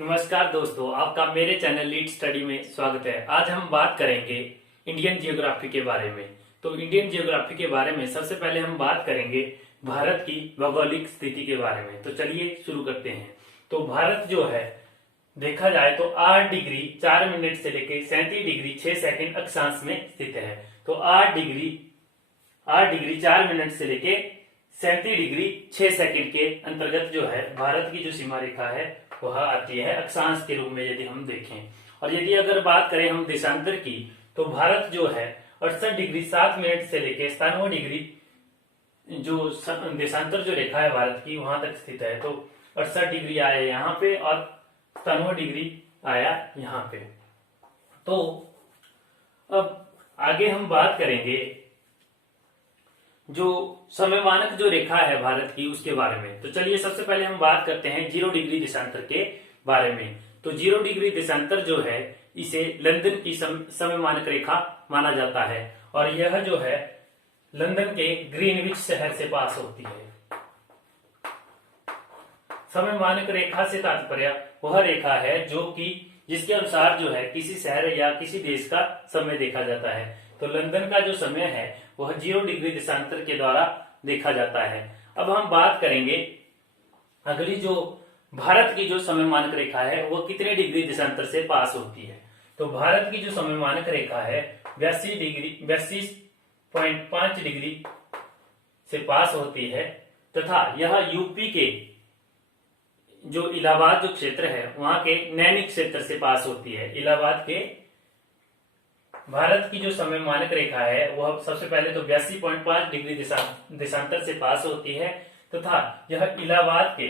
नमस्कार दोस्तों, आपका मेरे चैनल लीड स्टडी में स्वागत है। आज हम बात करेंगे इंडियन जियोग्राफी के बारे में। तो इंडियन जियोग्राफी के बारे में सबसे पहले हम बात करेंगे भारत की भौगोलिक स्थिति के बारे में। तो चलिए शुरू करते हैं। तो भारत जो है देखा जाए तो 8 डिग्री 4 मिनट से लेकर 37 डिग्री 6 सेकंड अक्षांश में स्थित है। तो 8 डिग्री 4 मिनट से लेके 37 डिग्री 6 सेकंड के अंतर्गत जो है भारत की जो सीमा रेखा है वह आती है अक्षांश के रूप में यदि हम देखें। और यदि अगर बात करें हम देशांतर की, तो भारत जो है 68 डिग्री 7 मिनट से लेकर 97 डिग्री जो देशांतर जो रेखा है भारत की वहां तक स्थित है। तो 68 डिग्री आया यहाँ पे और 97 डिग्री आया यहाँ पे। तो अब आगे हम बात करेंगे जो समय मानक जो रेखा है भारत की उसके बारे में। तो चलिए सबसे पहले हम बात करते हैं 0 डिग्री देशांतर के बारे में। तो 0 डिग्री देशांतर जो है इसे लंदन की समय मानक रेखा माना जाता है और यह जो है लंदन के ग्रीनविच शहर से पास होती है। समय मानक रेखा से तात्पर्य वह रेखा है जो कि जिसके अनुसार जो है किसी शहर या किसी देश का समय देखा जाता है। तो लंदन का जो समय है वह 0 डिग्री देशांतर के द्वारा देखा जाता है। अब हम बात करेंगे अगली जो भारत की जो समय मानक रेखा है वह कितने डिग्री देशांतर से पास होती है। तो भारत की जो समय मानक रेखा है 82.5 डिग्री से पास होती है तथा यह यूपी के जो इलाहाबाद जो क्षेत्र है वहां के नैनी क्षेत्र से पास होती है। इलाहाबाद के भारत की जो समय मानक रेखा है वह सबसे पहले तो 82.5 डिग्री देशांतर से पास होती है तथा यह इलाहाबाद के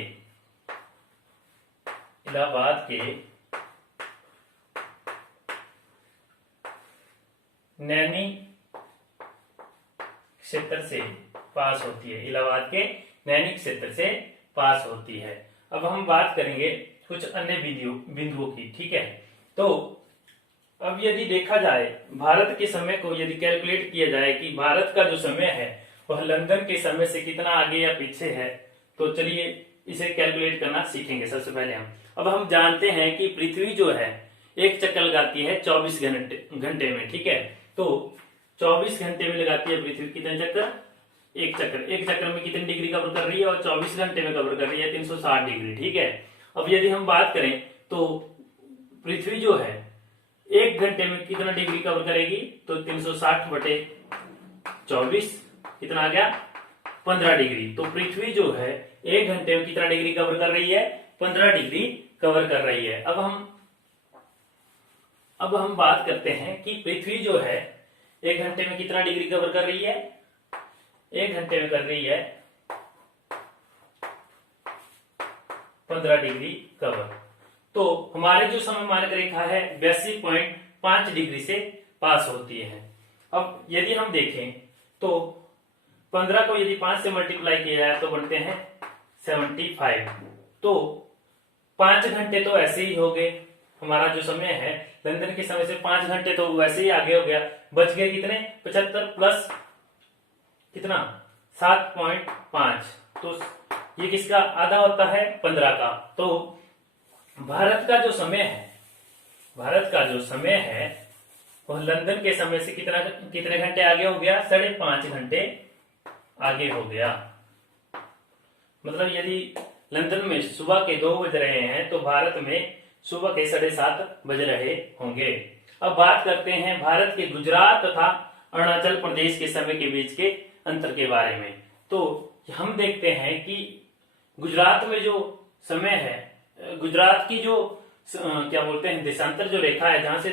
नैनी क्षेत्र से पास होती है। इलाहाबाद के नैनी क्षेत्र से पास होती है। अब हम बात करेंगे कुछ अन्य बिंदुओं की, ठीक है। तो अब यदि देखा जाए भारत के समय को यदि कैलकुलेट किया जाए कि भारत का जो समय है वह लंदन के समय से कितना आगे या पीछे है, तो चलिए इसे कैलकुलेट करना सीखेंगे। सबसे पहले अब हम जानते हैं कि पृथ्वी जो है एक चक्कर लगाती है 24 घंटे में, ठीक है। तो 24 घंटे में लगाती है पृथ्वी कितने चक्कर? एक चक्कर में कितनी डिग्री कवर कर रही है और 24 घंटे में कवर कर रही है 360 डिग्री, ठीक है। अब यदि हम बात करें तो पृथ्वी जो है 1 घंटे में कितना डिग्री कवर करेगी? तो 360 बटे 24 कितना आ गया? 15 डिग्री। तो पृथ्वी जो है 1 घंटे में कितना डिग्री कवर कर रही है? 15 डिग्री कवर कर रही है। अब हम बात करते हैं कि पृथ्वी जो है 1 घंटे में कितना डिग्री कवर कर रही है? 1 घंटे में कर रही है 15 डिग्री कवर। तो हमारे जो समय मानक रेखा है 82.5 डिग्री से पास होती है। अब यदि हम देखें तो 15 को यदि 5 से मल्टीप्लाई किया जाए तो बनते हैं 75। तो 5 घंटे तो ऐसे ही हो गए। हमारा जो समय है लंदन के समय से 5 घंटे तो वैसे ही आगे हो गया। बच गए कितने? 75 प्लस कितना? 7.5। तो ये किसका आधा होता है? 15 का। तो भारत का जो समय है वह लंदन के समय से कितने घंटे आगे हो गया? 5.5 घंटे आगे हो गया। मतलब यदि लंदन में सुबह के 2 बज रहे हैं तो भारत में सुबह के 7:30 बज रहे होंगे। अब बात करते हैं भारत के गुजरात तथा अरुणाचल प्रदेश के समय के बीच के अंतर के बारे में। तो हम देखते हैं कि गुजरात में जो समय है, गुजरात की जो क्या बोलते हैं देशांतर जो रेखा है जहां से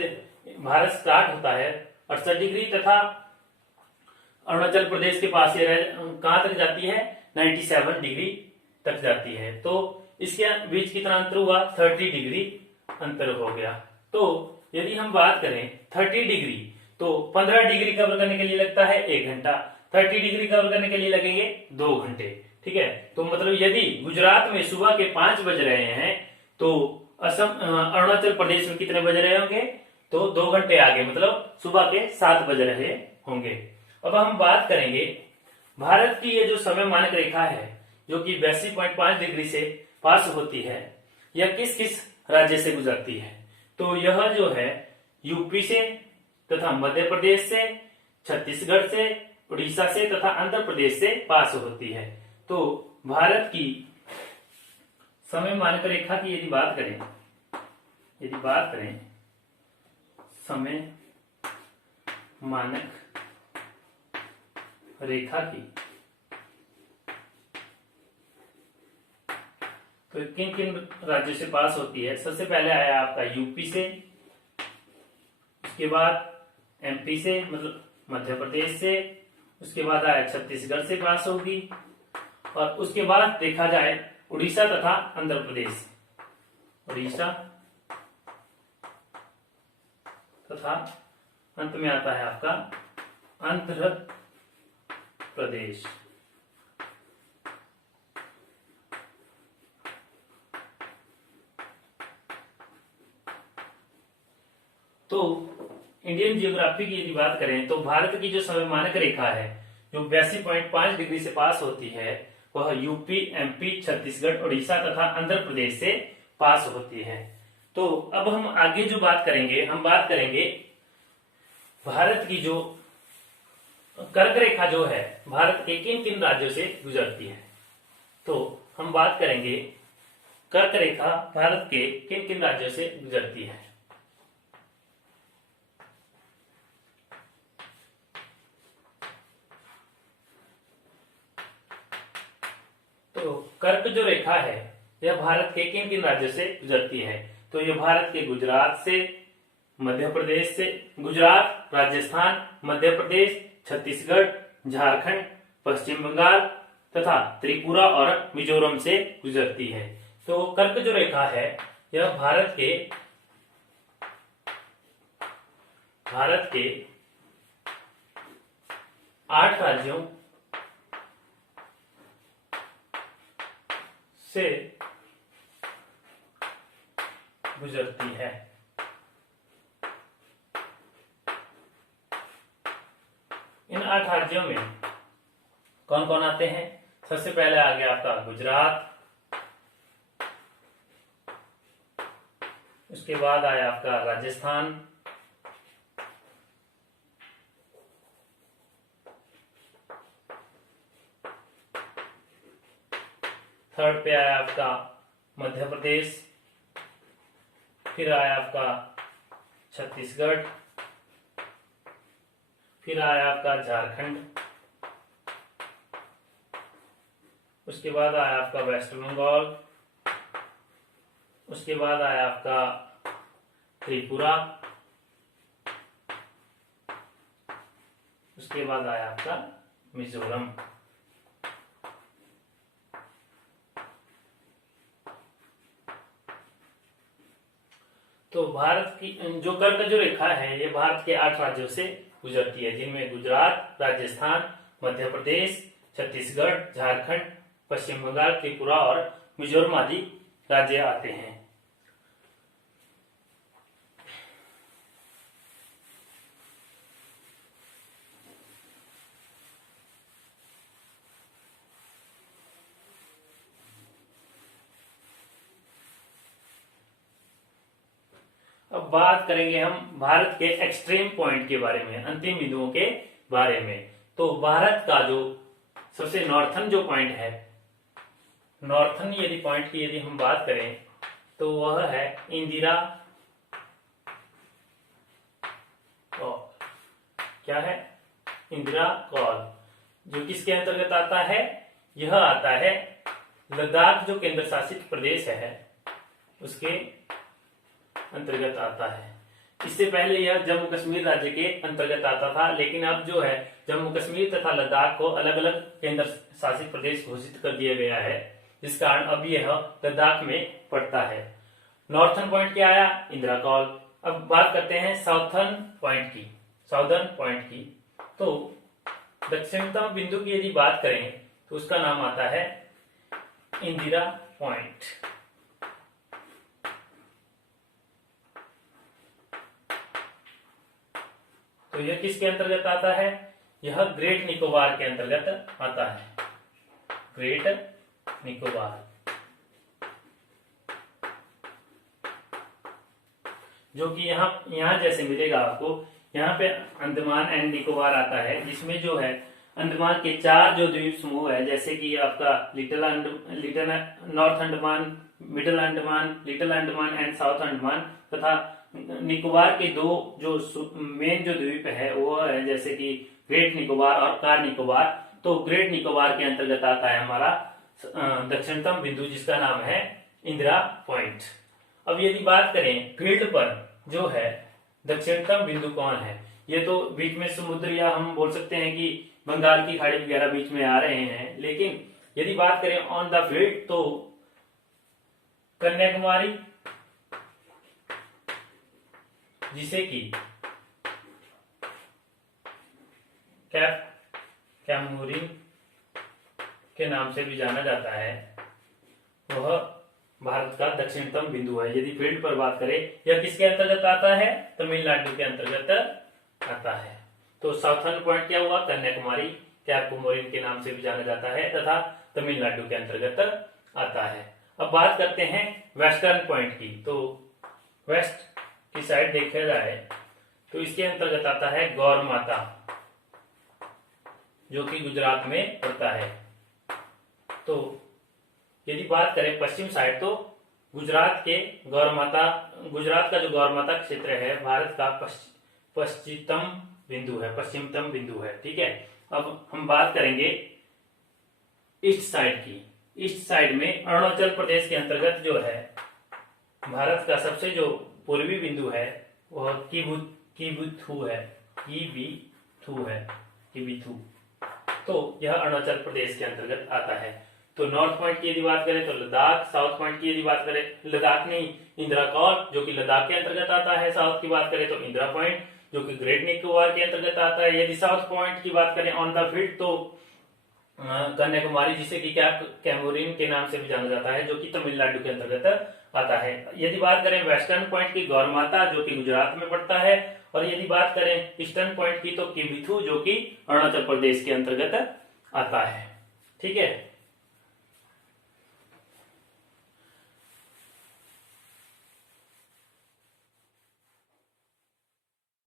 भारत स्टार्ट होता है 68 डिग्री तथा अरुणाचल प्रदेश के पास ये कहां तक जाती है? 97 डिग्री तक जाती है। तो इसके बीच कितना अंतर हुआ? 30 डिग्री अंतर हो गया। तो यदि हम बात करें 30 डिग्री तो 15 डिग्री कवर करने के लिए लगता है 1 घंटा, 30 डिग्री कवर करने के लिए लगेंगे 2 घंटे, ठीक है। तो मतलब यदि गुजरात में सुबह के 5 बज रहे हैं तो अरुणाचल प्रदेश में कितने बज रहे होंगे? तो 2 घंटे आगे, मतलब सुबह के 7 बज रहे होंगे। अब हम बात करेंगे भारत की ये जो समय मानक रेखा है जो कि 82.5 डिग्री से पास होती है, यह किस किस राज्य से गुजरती है। तो यह जो है यूपी से तथा मध्य प्रदेश से, छत्तीसगढ़ से, उड़ीसा से तथा आंध्र प्रदेश से पास होती है। तो भारत की समय मानक रेखा की यदि बात करें समय मानक रेखा की, तो किन किन राज्यों से पास होती है। सबसे पहले आया आपका यूपी से, उसके बाद एमपी से मतलब मध्य प्रदेश से, उसके बाद आया छत्तीसगढ़ से पास होगी, और उसके बाद देखा जाए उड़ीसा तथा आंध्र प्रदेश, उड़ीसा तथा अंत में आता है आपका आंध्र प्रदेश। तो इंडियन जियोग्राफी की यदि बात करें तो भारत की जो समय मानक रेखा है जो 82.5 डिग्री से पास होती है वह यूपी, एमपी, छत्तीसगढ़, उड़ीसा तथा आंध्र प्रदेश से पास होती है। तो अब हम आगे जो बात करेंगे, हम बात करेंगे भारत की जो कर्क रेखा जो है भारत के किन किन राज्यों से गुजरती है। तो हम बात करेंगे कर्क रेखा भारत के किन किन राज्यों से गुजरती है। तो कर्क जो रेखा है यह भारत के किन किन राज्यों से गुजरती है। तो यह भारत के गुजरात से, मध्य प्रदेश से, गुजरात, राजस्थान, मध्य प्रदेश, छत्तीसगढ़, झारखंड, पश्चिम बंगाल तथा त्रिपुरा और मिजोरम से गुजरती है। तो कर्क जो रेखा है यह भारत के 8 राज्यों से गुजरती है। इन 8 राज्यों में कौन कौन आते हैं। सबसे पहले आ गया आपका गुजरात, उसके बाद आया आपका राजस्थान, थर्ड पे आया आपका मध्य प्रदेश, फिर आया आपका छत्तीसगढ़, फिर आया आपका झारखंड, उसके बाद आया आपका वेस्ट बंगाल, उसके बाद आया आपका त्रिपुरा, उसके बाद आया आपका मिजोरम। तो भारत की जो कर्क जो रेखा है ये भारत के 8 राज्यों से गुजरती है, जिनमें गुजरात, राजस्थान, मध्य प्रदेश, छत्तीसगढ़, झारखंड, पश्चिम बंगाल, त्रिपुरा और मिजोरम आदि राज्य आते हैं। अब बात करेंगे हम भारत के एक्सट्रीम पॉइंट के बारे में, अंतिम बिंदुओं के बारे में। तो भारत का जो सबसे नॉर्थन जो पॉइंट है, नॉर्थन यदि पॉइंट की यदि हम बात करें तो वह है इंदिरा कॉल। क्या है? इंदिरा कॉल, जो किसके अंतर्गत आता है? यह आता है लद्दाख जो केंद्र शासित प्रदेश है उसके अंतर्गत आता है। इससे पहले यह जम्मू कश्मीर राज्य के अंतर्गत आता था, लेकिन अब जो है जम्मू कश्मीर तथा लद्दाख को अलग अलग केंद्र शासित प्रदेश घोषित कर दिया गया है, जिस कारण अब यह लद्दाख में पड़ता है। नॉर्थर्न पॉइंट क्या आया? इंदिरा कॉल। अब बात करते हैं साउथर्न पॉइंट की, साउदर्न पॉइंट की। तो दक्षिणतम बिंदु की यदि बात करें तो उसका नाम आता है इंदिरा पॉइंट। तो यह किसके अंतर्गत आता है? यह ग्रेट निकोबार के अंतर्गत आता है, ग्रेट निकोबार। जो कि यहाँ यहाँ जैसे मिलेगा आपको, यहाँ पे अंडमान एंड निकोबार आता है, जिसमें जो है अंडमान के 4 जो द्वीप समूह है, जैसे कि आपका little north Andaman, middle Andaman, little Andaman and south Andaman, तथा निकोबार के 2 जो मेन जो द्वीप है वो है जैसे कि ग्रेट निकोबार और कार निकोबार। तो ग्रेट निकोबार के अंतर्गत आता है हमारा दक्षिणतम बिंदु, जिसका नाम है इंदिरा पॉइंट। अब यदि बात करें फील्ड पर जो है दक्षिणतम बिंदु कौन है, ये तो बीच में समुद्र या हम बोल सकते हैं कि बंगाल की खाड़ी वगैरह बीच में आ रहे हैं, लेकिन यदि बात करें ऑन द फील्ड तो कन्याकुमारी, जिसे कि कैमूरिन के नाम से भी जाना जाता है, वह भारत का दक्षिणतम बिंदु है। यदि फील्ड पर बात करें, यह किसके अंतर्गत आता है, तमिलनाडु के अंतर्गत आता है। तो साउथर्न पॉइंट क्या हुआ, कन्याकुमारी, कैमूरिन के नाम से भी जाना जाता है तथा तमिलनाडु के अंतर्गत आता है। अब बात करते हैं वेस्टर्न पॉइंट की। तो वेस्ट की साइड देखा जाए तो इसके अंतर्गत आता है गौर माता, जो कि गुजरात में पड़ता है। तो यदि बात करें पश्चिम साइड तो गुजरात का जो गौर माता क्षेत्र है भारत का पश्चिमतम बिंदु है, ठीक है। अब हम बात करेंगे ईस्ट साइड की। ईस्ट साइड में अरुणाचल प्रदेश के अंतर्गत जो है भारत का सबसे जो पूर्वी बिंदु है वह किबुथु है। तो यह अरुणाचल प्रदेश के अंतर्गत आता है। तो नॉर्थ पॉइंट की यदि बात करें तो लद्दाख, साउथ पॉइंट की यदि बात करें, लद्दाख नहीं, इंदिरा कॉल जो कि लद्दाख के अंतर्गत आता है। साउथ की बात करें तो इंदिरा पॉइंट जो कि ग्रेट निकोबार के अंतर्गत आता है। यदि साउथ पॉइंट की बात करें ऑन द फील्ड तो कन्याकुमारी, जिसे कि कैमूरिन के नाम से भी जाना जाता है, जो कि तमिलनाडु के अंतर्गत आता है। यदि बात करें वेस्टर्न पॉइंट की, गौर माता जो कि गुजरात में पड़ता है। और यदि बात करें ईस्टर्न पॉइंट की तो किबिथु जो कि अरुणाचल प्रदेश के अंतर्गत आता है, ठीक है।